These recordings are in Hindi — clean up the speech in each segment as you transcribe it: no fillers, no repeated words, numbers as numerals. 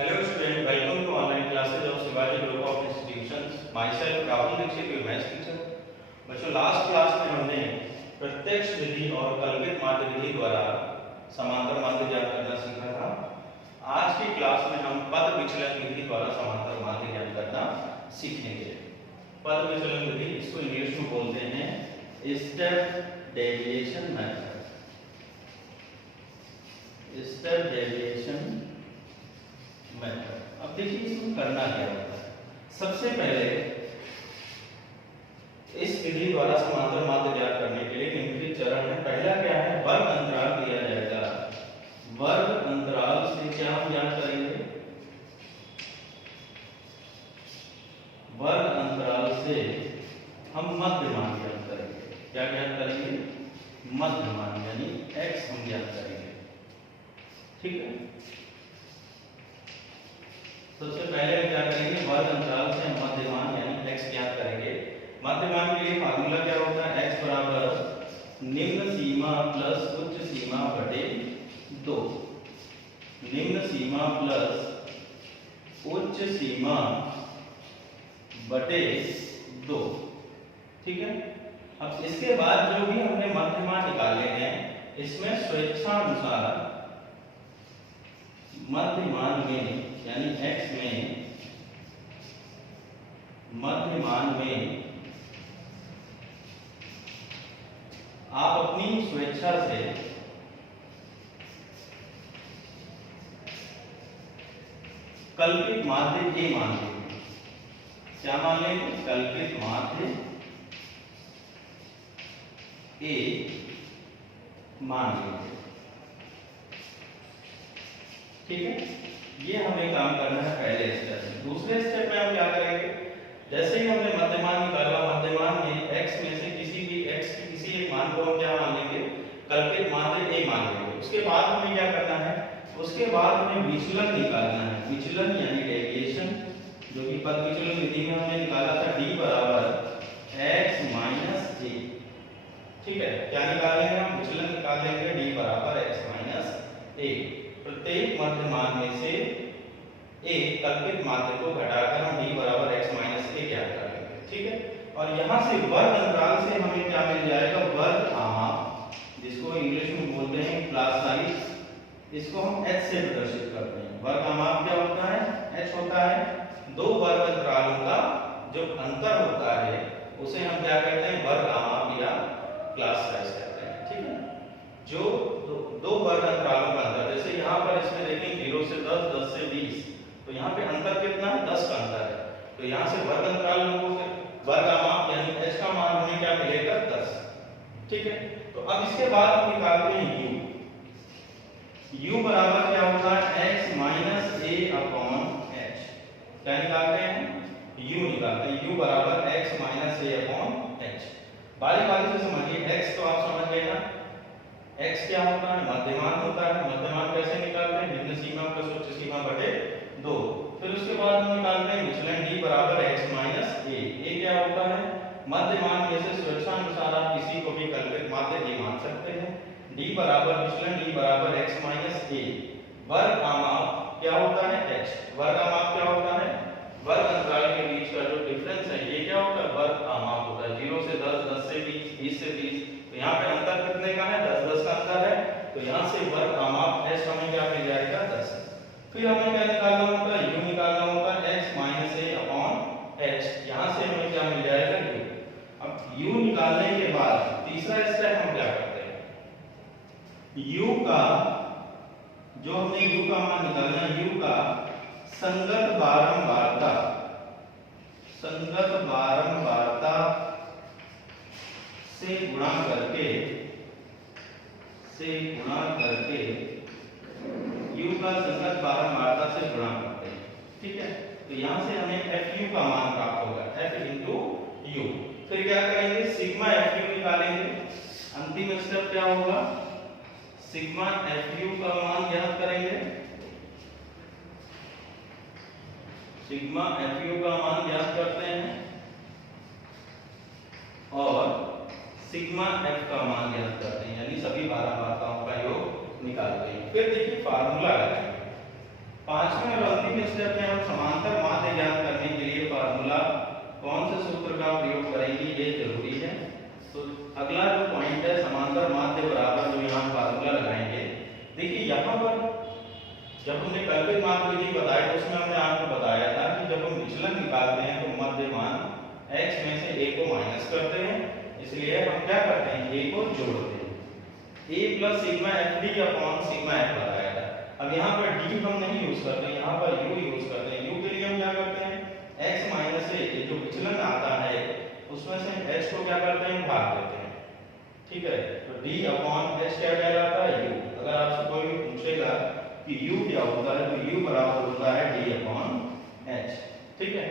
Hello student, welcome to online classes of Shivaji Group of Institutions. Myself Rahul Dixit, your maths teacher. बच्चों लास्ट क्लास में हमने प्रत्यक्ष विधि और कल्पित माध्य विधि द्वारा समांतर माध्य ज्ञात करना सीखा था। आज की क्लास में हम पद विचलन विधि द्वारा समांतर माध्य ज्ञात करना सीखेंगे। पद विचलन विधि, इसको इंग्लिश में बोलते हैं step deviation method. Step deviation method. अब देखिए इसमें करना क्या होता है। सबसे पहले इस विधि द्वारा समांतर माध्य ज्ञात करने के लिए निम्नलिखित चरण है। पहला क्या है, वर्ग अंतराल दिया जाएगा। वर्ग अंतराल से क्या हम ज्ञात करेंगे? वर्ग अंतराल से हम मध्य मान ज्ञात करेंगे। क्या ज्ञात करेंगे? मध्य मान, यानी x हम ज्ञात करेंगे। ठीक है, सबसे पहले क्या करेंगे, वर्ग अंतराल से हम मध्य मान यानी x ज्ञात करेंगे। मध्य मान के लिए फार्मूला क्या होता है? x बराबर निम्न सीमा प्लस उच्च सीमा बटे 2। निम्न सीमा प्लस उच्च सीमा बटे 2। ठीक है, अब इसके बाद जो भी हमने मध्य मान निकाले हैं, इसमें स्वेच्छानुसार मध्य मान में यानी x में, मध्य मान में आप अपनी स्वेच्छा से कल्पित माध्य a मान लेंगे। क्या मान लेंगे? कल्पित माध्य a मान लेंगे। ठीक है, ये हमें काम करना है पहले स्टेप में। दूसरे स्टेप में हम क्या करेंगे, जैसे ही हमने मध्यमान निकाला, मध्यमान में x में से किसी भी x के किसी एक मान को हम क्या मान लेंगे? कल्पित माध्य a मान लेंगे। उसके बाद हमें क्या करना है? उसके बाद हमें विचलन निकालना है। विचलन यानी डेविएशन, जो कि पद विचलन विधि में हमने निकाला था, d बराबर x माइनस a। ठीक है, क्या निकालेंगे हम? विचलन निकालेंगे d बराबर x माइनस a। प्रत्येक मध्य मान में से एक कल्पित माध्य को घटाकर हम d बराबर x माइनस a ज्ञात कर लेंगे। ठीक है, और यहाँ से वर्ग अंतराल से हमें क्या मिल जाएगा? वर्ग आमाप, जिसको इंग्लिश में बोलते हैं क्लास साइज। इसको हम h से प्रदर्शित करते हैं। वर्ग आमाप क्या होता है? h होता है दो वर्ग अंतरालों का जो अंतर होता है, उसे हम क्या कहते हैं? वर्ग आमाप या क्लास साइज कहते हैं। ठीक है, जो दो वर्ग अंतरालों का अंतर, जैसे यहाँ पर इसमें देखें 0 से 10, 10 से 20, तो यहाँ पे अंतर कितना है? 10 का अंतर है। तो यहाँ से वर्ग अंतराल लोगों के वर्ग आमाप यानी h का मान हमें क्या मिलेगा? 10। ठीक है, तो अब इसके बाद हम निकालते हैं u बराबर क्या होता है? x minus a upon h। क्या निकालते हैं? u निकालते हैं। u बराबर x minus a upon h। बारी बारी से समझिए। x तो आप समझ गए ना, x क्या होता है? मध्यमान होता है। मध्यमान कैसे निकालते हैं? निम्न सीमा प्लस उच्च सीमा बटे 2। फिर उसके बाद हम निकालते हैं विचलन d बराबर x माइनस a। a क्या होता है? मध्यमान में से स्वेच्छानुसार आप किसी को भी कल्पित माध्य a मान सकते हैं। d बराबर विचलन d बराबर x माइनस a। वर्ग आमाप क्या होता है? h। वर्ग आमाप क्या होता है? वर्ग अंतराल के बीच का जो डिफरेंस है, ये क्या होता है? वर्ग आमाप होता है। 0 से 10, 10 से 20, 20 से 30, तो यहाँ पे अंतर कितने का है? 10 10 का अंतर है। तो यहाँ से वर्ग आमाप h हमें क्या मिल जाएगा? 10। फिर हमें क्या निकालना होगा? u निकालना होगा, x minus a upon h। यहाँ से हमें क्या मिल जाएगा? u। अब u निकालने के बाद तीसरा स्टेप हम क्या करते हैं? u का जो हमने u का मान निकालना है, u का संगत बारंबारता, संगत बारंबारता से गुणा करके u का संगत बारंबारता से गुणा करते हैं। ठीक है, तो यहाँ से हमें fu का मान प्राप्त होगा, f इंटू u। फिर क्या करेंगे? सिग्मा fu निकालेंगे। अंतिम स्टेप क्या होगा? सिग्मा fu का मान ज्ञात करेंगे। सिग्मा fu का मान ज्ञात करते हैं और सिग्मा f का मान ज्ञात करते हैं, यानी सभी बारंबारताओं का योग निकालते हैं। फिर देखिए फार्मूला लगाएंगे। पांचवें और अंतिम स्टेप में हम समांतर माध्य ज्ञात करने के लिए फार्मूला कौन से सूत्र का प्रयोग करेंगे ये जरूरी है। तो अगला जो पॉइंट है समांतर माध्य बराबर जो यहाँ फार्मूला लगाएंगे। देखिए यहाँ पर जब हमने कल्पित माध्य विधि बताई तो उसमें हमने आपको बताया था कि जब हम विचलन निकालते हैं तो मध्यमान x में से a को माइनस करते हैं, इसलिए हम क्या करते हैं a को जोड़ते हैं। a plus sigma F D upon sigma F लगाया था। अब यहाँ पर d हम नहीं यूज करते, यहाँ पर u यूज करते हैं। u के लिए हम क्या करते हैं x माइनस a, ये जो विचलन आता है उसमें से h को क्या करते हैं भाग देते हैं, ठीक है। तो d अपॉन h क्या कहलाता है u। अगर आपसे कोई पूछेगा कि u क्या होता है तो u बराबर होता है d अपॉन h, ठीक है।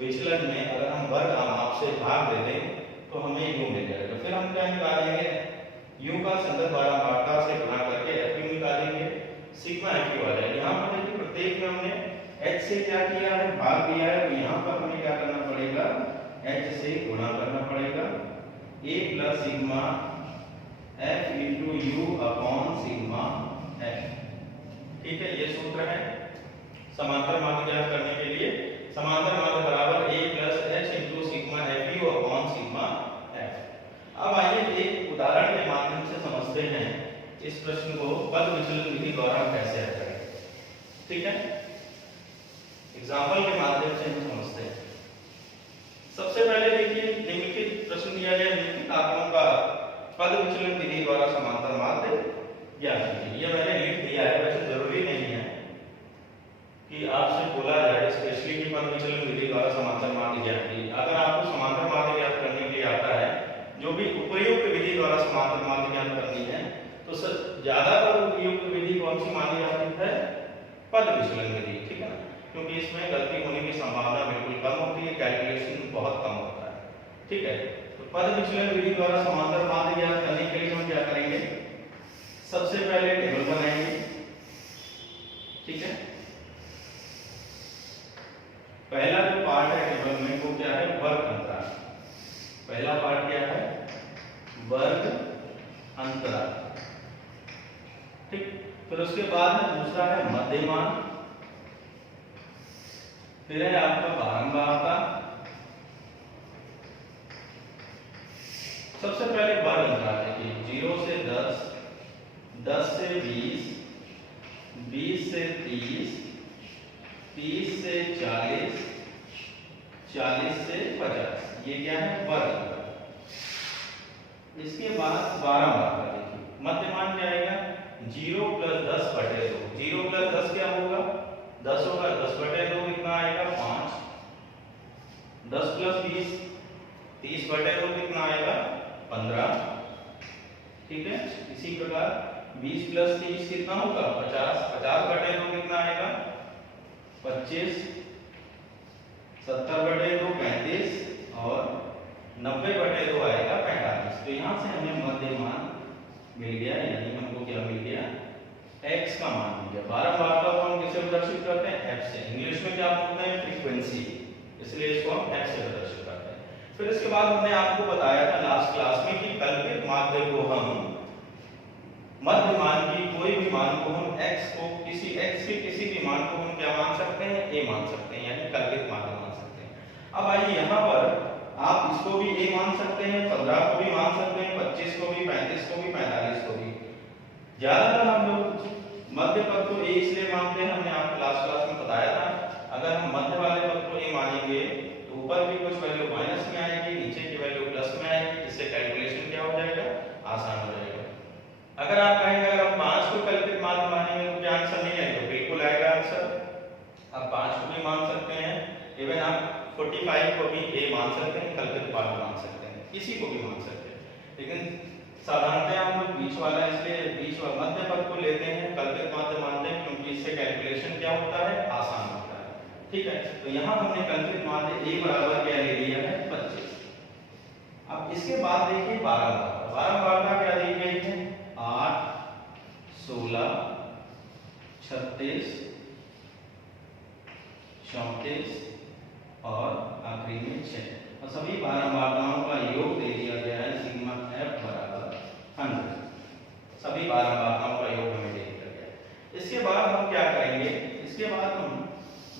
विचलन में अगर हम वर्ग आपसे भाग दे दें तो हमें u मिल जाएगा। फिर हम क्या निकालेंगे u का संगत बारंबारता से गुणा करके f निकालेंगे, सिग्मा f आ जाएगा। यहाँ पर देखिए प्रत्येक में हमने h से क्या किया है भाग दिया है, तो यहाँ पर हमें क्या करना पड़ेगा h से गुणा करना पड़ेगा। a plus sigma f into you upon sigma f, ठीक है। ये सूत्र है समांतर माध्य ज्ञात करने के लिए। समांतर माध्य बराबर a plus h into sigma F you upon sigma f। अब आइए एक उदाहरण के माध्यम से समझते हैं इस प्रश्न को पद विचलन विधि द्वारा कैसे हल करें, ठीक है। एग्जाम्पल के माध्यम से हम समझते हैं। सबसे पहले देखिए निम्नलिखित प्रश्न दिया गया, निम्नलिखित आंकड़ों का पद विचलन विधि द्वारा समांतर माध्य ज्ञात कीजिए। ये मैंने लिख दिया है, वैसे जरूरी नहीं है कि आपसे बोला जाए स्पेशली कि पद विचलन विधि द्वारा समांतर माध्य ज्ञात कीजिए। अगर आपको समांतर माध्य ज्ञात करने के लिए आता है, जो भी उपयुक्त विधि द्वारा समांतर माध्य ज्ञात करनी है, तो ज्यादातर उपयुक्त विधि कौन सी मानी जाती है पद विचलन विधि, ठीक है ना, क्योंकि इसमें गलती होने की संभावना बिल्कुल कम होती है, कैलकुलेशन बहुत कम होता है, ठीक है। तो पद विचलन विधि द्वारा समांतर माध्य ज्ञात करने के लिए हम क्या करेंगे, सबसे पहले टेबल बनाएंगे, ठीक है। पहला जो पार्ट है टेबल में वो क्या है वर्ग अंतराल। पहला पार्ट क्या है वर्ग अंतराल, ठीक। फिर उसके बाद है दूसरा है मध्यमान, फिर है आपका बारंबारता। सबसे पहले वर्ग अंतराल देखिए 0 से 10, 10 से 20, 20 से 30, 30 से 40, 40 से 50, ये क्या है वर्ग अंतराल। इसके बाद बारंबारता देखिए, मध्यमान क्या आएगा 0 प्लस 10 बटे 2, 0 प्लस 10 क्या होगा 10 होगा, 10 बटे 2 कितना आएगा 5, 10 प्लस 20 30 बटे 2 कितना आएगा 15, ठीक है। इसी प्रकार 20 प्लस 30 कितना होगा 50, 50 बटे 2 कितना आएगा 25, 70 बटे 2 35 और 90 बटे 2 आएगा 45। तो यहाँ से हमें मध्यमान मिल गया, यानी हमको क्या मिल गया x का मान मिल गया। बारंबारता को हम किससे प्रदर्शित करते हैं f से, इंग्लिश में क्या बोलते हैं फ्रीक्वेंसी, इसलिए इसको हम f से प्रदर्शित करते हैं। फिर इसके बाद हमने आपको बताया था लास्ट क्लास में कि कल्पित माध्य को हम मध्यमान की कोई भी मान को हम x को किसी x के किसी भी मान को हम क्या मान सकते हैं a मान सकते हैं, यानी कल्पित माध्य मान सकते हैं। अब आइए यहाँ पर आप इसको भी a मान सकते हैं, 15 को भी मान सकते हैं, 25 को भी, 35 को भी, 45 को भी। ज्यादातर हम लोग मध्य पद को a इसलिए मानते हैं, हमने आपको लास्ट क्लास में बताया था अगर हम मध्य वाले पद को a मानेंगे तो ऊपर भी कुछ वैल्यू माइनस में आएगी, नीचे की वैल्यू प्लस में आएगी, जिससे कैलकुलेशन क्या हो जाएगा आसान हो जाएगा। अगर आप कहेंगे अगर हम 5 को कल्पित माध्य मानेंगे तो क्या आंसर नहीं आएगा, बिल्कुल आएगा आंसर। आप 5 को भी मान सकते हैं, इवन आप 45 को भी a मान सकते हैं, कल्पित माध्य मान सकते हैं, किसी को भी मान सकते हैं। लेकिन साधारणतः हम लोग बीच वाला इसलिए बीच वाला मध्य पद को लेते हैं, कल्पित माध्य मानते हैं, क्योंकि इससे कैलकुलेशन क्या होता है आसान होता है, ठीक है। तो यहाँ हमने कल्पित माध्य a बराबर क्या ले लिया है 25। अब इसके बाद देखिए बारंबारता। बारंबारता क्या दी गई है 8, 16, 36, 34 और आखिरी में 6, और सभी बारंबारताओं का योग दे दिया गया है सिग्मा f बराबर 100। सभी बारंबारताओं का योग हमें दे दिया गया। इसके बाद हम क्या करेंगे, इसके बाद हम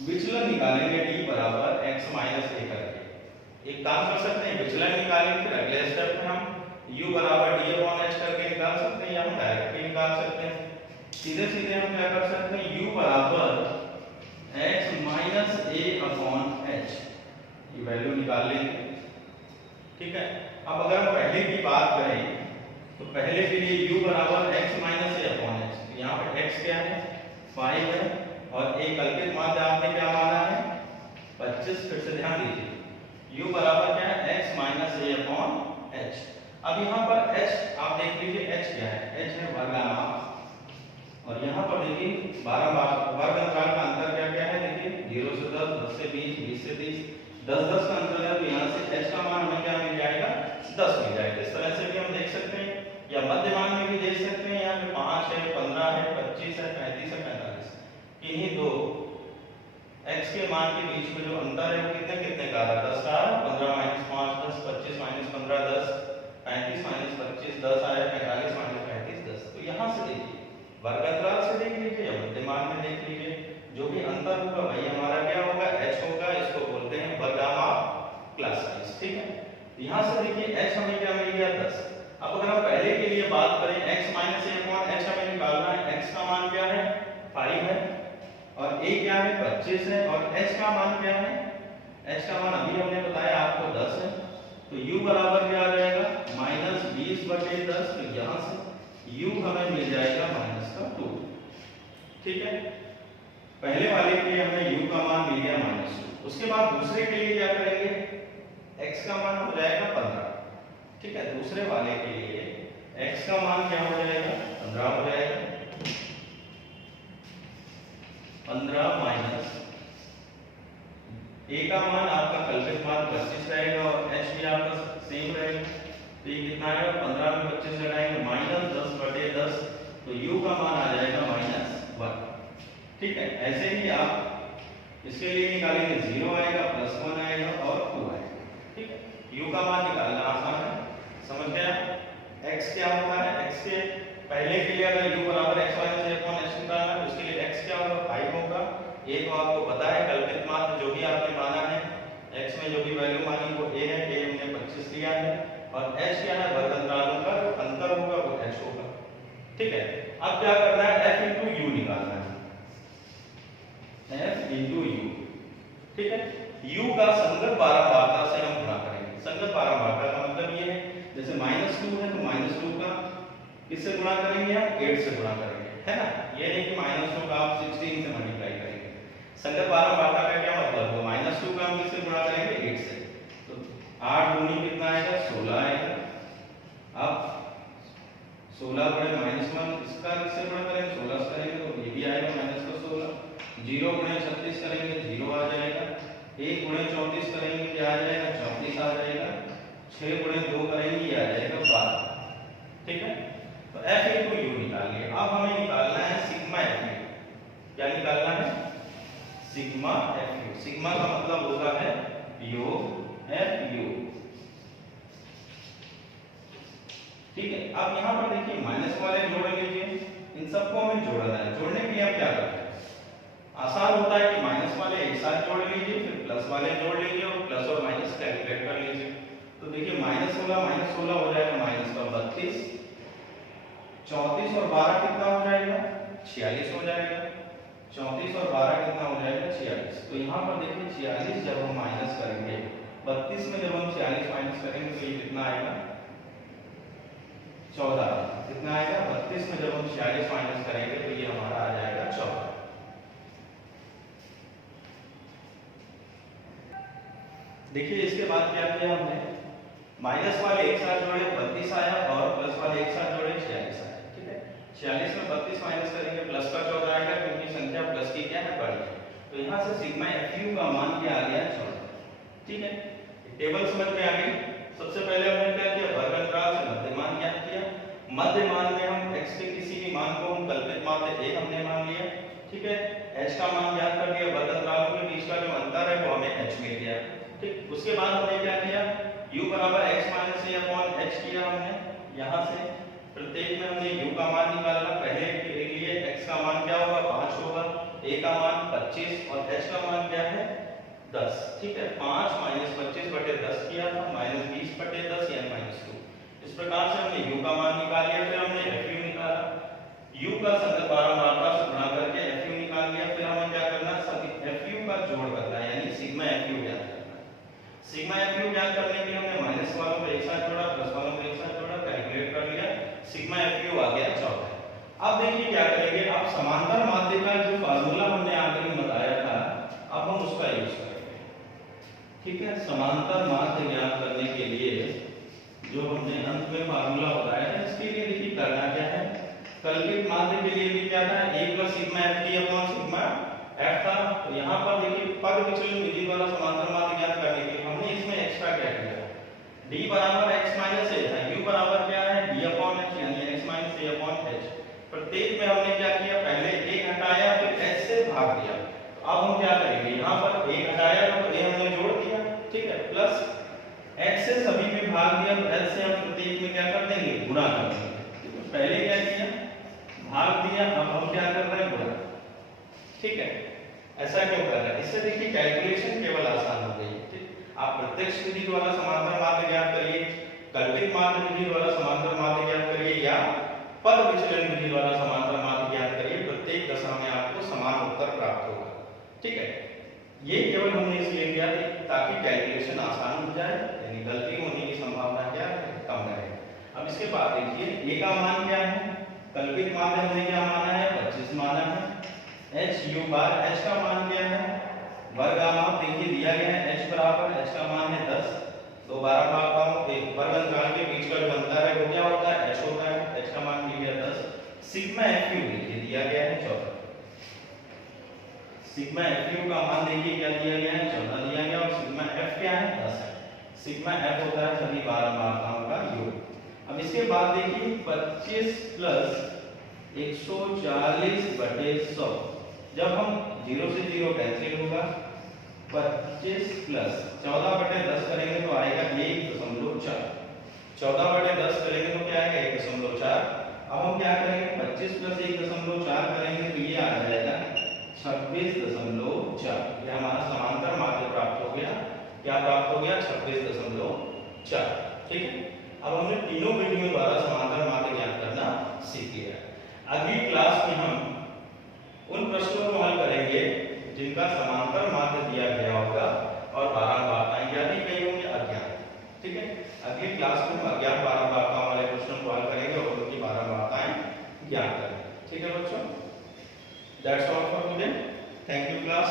विचलन निकालेंगे d बराबर x माइनस a करके। एक काम कर सकते हैं, विचलन निकालेंगे, फिर अगले स्टेप में हम u बराबर d अपॉन h करके निकाल सकते हैं, या हम डायरेक्ट भी निकाल सकते हैं। सीधे सीधे हम क्या कर सकते हैं, u बराबर x minus a upon h, ये वैल्यू निकाल लेंगे। ठीक है, अब अगर हम पहले की बात करें तो पहले के लिए u बराबर x minus a upon h, यहाँ पर x क्या है 5 है और एक कल्पित माध्य आपने क्या माना है 25। फिर से ध्यान दीजिए u बराबर क्या है x minus a upon h। अब यहाँ पर h आप देख लीजिए h क्या है, h है वर्गानुपात, और यहाँ पर देखिए 12 वर्ग अंतराल का अंतर क्या क्या है, देखिए 0 से 10, 10 से 20, 20 से 30, 10 का अंतर है, तो यहाँ से h का मान हमें क्या मिल जाएगा 10 मिल जाएगा। इस तरह से भी हम देख सकते हैं, या मध्यमान में भी देख सकते हैं, यहाँ पे 5 है, 15 है, 25 है, 35 है, 45। इन्हीं दो x के मान के बीच में जो अंतर है वो कितने कितने का आ रहा है, 10 का, 15 माइनस 5 10, 25 माइनस 15 10, 35 माइनस 25 10 आया, 45 माइनस 35 10। तो यहाँ से देखिए वर्ग अंतराल से देख लीजिए या मध्यमान में देख लीजिए, जो भी अंतर होगा वही हमारा क्या होगा h होगा। इसको बोलते हैं वर्गानुपात क्लास साइज। ठीक है, यहाँ से देखिए h हमें क्या मिल गया 10। अब अगर हम पहले के लिए बात करें x minus a upon h हमें निकालना है, x का मान क्या है 5 है और a क्या है 25 है, और h का मान क्या है, h का मान अभी हमने बताया आपको 10 है, तो u बराबर क्या आ जाएगा माइनस 20/10। तो यहाँ से u हमें मिल जाएगा माइनस का 2। ठीक है, पहले वाले के लिए हमें u का मान मिल गया -2। उसके बाद दूसरे के लिए क्या करेंगे, x का मान हो जाएगा 15। ठीक है, दूसरे वाले के लिए x का मान क्या हो जाएगा 15 हो जाएगा, 15 माइनस a का मान आपका कल्पित मान 25 रहेगा और h भी आपका सेम रहेगा। तो ये कितना आएगा 15 में 25 लगाएंगे -10/10, तो u का मान आ जाएगा -1। ठीक है, ऐसे ही आप इसके लिए निकालेंगे 0 आएगा, +1 आएगा और 2 आएगा। ठीक है, u का मान निकालना आसान है, समझ गया। x क्या होता है, x के पहले के लिए अगर u बराबर x minus a upon h निकालना है तो उसके लिए x क्या होगा 5 होगा। a तो आपको पता है कल्पित मान जो भी आपने माना है, x में जो भी वैल्यू मानी वो a है, a हमने 25 लिया है, और h क्या है वर्ग अंतरालों का जो अंतर होगा वो h होगा। ठीक है, अब क्या करना है f into u निकालना है, f into u। ठीक है, u का संगत बारंबारता से हम गुणा करेंगे। संगत बारंबारता का मतलब ये है जैसे -2 है तो -2 का किससे गुणा करेंगे, हम 8 से गुणा करेंगे, है ना। ये नहीं कि -2 का आप 16 से मल्टीप्लाई करेंगे। संगत बारंबारता का क्या मतलब है, -2 का हम किससे गुणा करेंगे 8 से, तो 8 दूनी कितना आएगा 16 आएगा। अब 16 गुणे -1 इसका किससे गुणा करेंगे 16 से करेंगे तो ये भी आएगा -16। 0 गुणे 36 करेंगे 0 आ जाएगा। 1 गुणे 34 करेंगे क्या आ जाएगा 34 आ जाएगा। 6 गुणे 2 करेंगे ये आ जाएगा 12। ठीक है, तो f into u निकाल लिया। अब हमें निकालना है सिग्मा f u। क्या निकालना है, सिग्मा f u। सिग्मा का मतलब होता है योग f u। ठीक है, अब यहाँ पर देखिए माइनस वाले जोड़ लीजिए, इन सबको हमें जोड़ना है। जोड़ने के लिए हम क्या करते हैं, आसान होता है कि माइनस वाले एक साथ जोड़ लीजिए, फिर प्लस वाले जोड़ लीजिए और प्लस और माइनस कैलकुलेट कर लीजिए। तो देखिए -16 हो जाएगा -32, 34 और 12 कितना हो जाएगा 46 हो जाएगा। 34 और 12 कितना हो जाएगा 46। तो यहाँ पर देखिए 46 जब हम माइनस करेंगे 32 में जब हम 46 माइनस करेंगे तो ये कितना आएगा 14। कितना आएगा 32 में जब हम 46 माइनस करेंगे तो ये हमारा आ जाएगा 14। देखिए इसके बाद क्या किया हमने, माइनस वाले एक साथ जोड़े 32 आया और प्लस वाले एक साथ जोड़े 46 आया। ठीक है, 46 में 32 माइनस करेंगे प्लस का 14 आएगा क्योंकि संख्या प्लस की क्या है बड़ी है। तो यहाँ से सिग्मा fu का मान क्या आ गया 14। ठीक है, टेबल समझ में आ गई। सबसे पहले हमने क्या किया, वर्ग अंतराल से मध्यमान ज्ञात किया। मध्यमान में हम x के किसी भी मान को हम कल्पित माध्य a हमने मान लिया। ठीक है, h का मान ज्ञात कर दिया, वर्ग अंतरालों के बीच का जो अंतर है वो हमें h मिल गया। ठीक, उसके बाद हमने क्या किया, u बराबर x minus a upon h किया हमने। यहाँ से प्रत्येक में हमने u का मान निकाला। पहले के लिए x का मान क्या होगा 5 होगा, a a का मान 25 और h का मान क्या है 10। ठीक है, 5 माइनस 25 बटे 10 किया था माइनस 20 बटे 10 यानी माइनस 2। इस प्रकार से हमने u का मान निकाल लिया, फिर हमने fu निकाला, u का संगत बारंबारता से गुणा करके fu निकाल लिया। फिर हमें क्या करना है, fu का जोड़ करना है यानी सिग्मा fu ज्ञात करना है। सिग्मा fu ज्ञात करने के लिए हमने माइनस वालों को एक साथ जोड़ा, प्लस वालों को एक साथ जोड़ा, कैलकुलेट कर लिया, सिग्मा fu आ गया 14। अब देखिए क्या करेंगे, अब समांतर माध्य का जो फार्मूला हमने आखिर में बताया था अब हम उसका यूज करेंगे। ठीक है, समांतर माध्य ज्ञात करने के लिए जो हमने अंत में फार्मूला बताया था, इसके लिए देखिए करना क्या है, कल्पित माध्य के लिए भी क्या था, a plus sigma f d upon sigma f था। तो यहाँ पर देखिए पद विचलन विधि द्वारा समांतर माध्य ज्ञात करने के लिए हमने इसमें एक्स्ट्रा क्या किया, d बराबर x माइनस a था, u बराबर क्या है d अपॉन h यानी x minus a upon h। प्रत्येक में हमने क्या किया, पहले a हटाया फिर h से भाग दिया। तो अब हम क्या करेंगे, यहाँ पर a हटाया तो a हमने जोड़ दिया, ठीक है, प्लस h से सभी में भाग दिया तो h से हम प्रत्येक में क्या कर देंगे, गुणा कर देंगे। तो पहले क्या किया, भाग दिया, अब हम क्या कर रहे हैं, गुणा। ठीक है, ऐसा क्यों कर रहे हैं, इससे देखिए कैलकुलेशन केवल आसान हो गई। ठीक, आप प्रत्यक्ष विधि द्वारा समांतर माध्य ज्ञात करिए, कल्पित माध्य विधि द्वारा समांतर माध्य ज्ञात करिए या पद विचलन विधि द्वारा समांतर माध्य ज्ञात करिए, प्रत्येक दशा में आपको समान उत्तर प्राप्त होगा। ठीक है, ये केवल हमने इसलिए किया ताकि कैलकुलेशन आसान हो जाए, यानी गलती होने की संभावना क्या है, कम रहे। अब इसके बाद देखिए a का मान क्या है, कल्पित माध्य हमने क्या माना है, 25 माना है। h u बार h का मान क्या है, वर्ग आमाप देखिए दिया गया है, h बराबर h का मान है 10, तो 12 भागों के वर्ग अंतराल के बीच का जो अंतर है वो क्या होता है, h होता है, h का मान दिया गया 10। सिग्मा fu देखिए दिया गया है 14, सिग्मा fu का मान देखिए क्या दिया गया है, 14 दिया गया, और सिग्मा f क्या है, 10 है। सिग्मा f होता है सभी बारंबारताओं का योग। अब इसके बाद देखिए 25 प्लस 140 बटे 100, जब हम 0 से 0 कैंसिल होगा, 25 प्लस 14 बटे 10 करेंगे तो आएगा 1.4, 14 बटे 10 करेंगे तो क्या आएगा 1.4। अब हम क्या करेंगे, 25 प्लस 1.4 करेंगे तो ये आ जाएगा 26.4। ये हमारा समांतर माध्य प्राप्त हो गया, क्या प्राप्त हो गया, 26.4। ठीक है, अब हमने तीनों विधियों द्वारा समांतर माध्य ज्ञात करना सीख लिया है। अगली क्लास में हम उन प्रश्नों को हल करेंगे जिनका समांतर माध्य दिया गया होगा और बारंबारताएं ज्ञात की गई होंगी, अज्ञात। ठीक है, अगली क्लास में हम अज्ञात बारंबारताओं वाले प्रश्नों को हल करेंगे और उनकी बारंबारताएं ज्ञात करेंगे। ठीक है बच्चों, that's all for today, thank you class.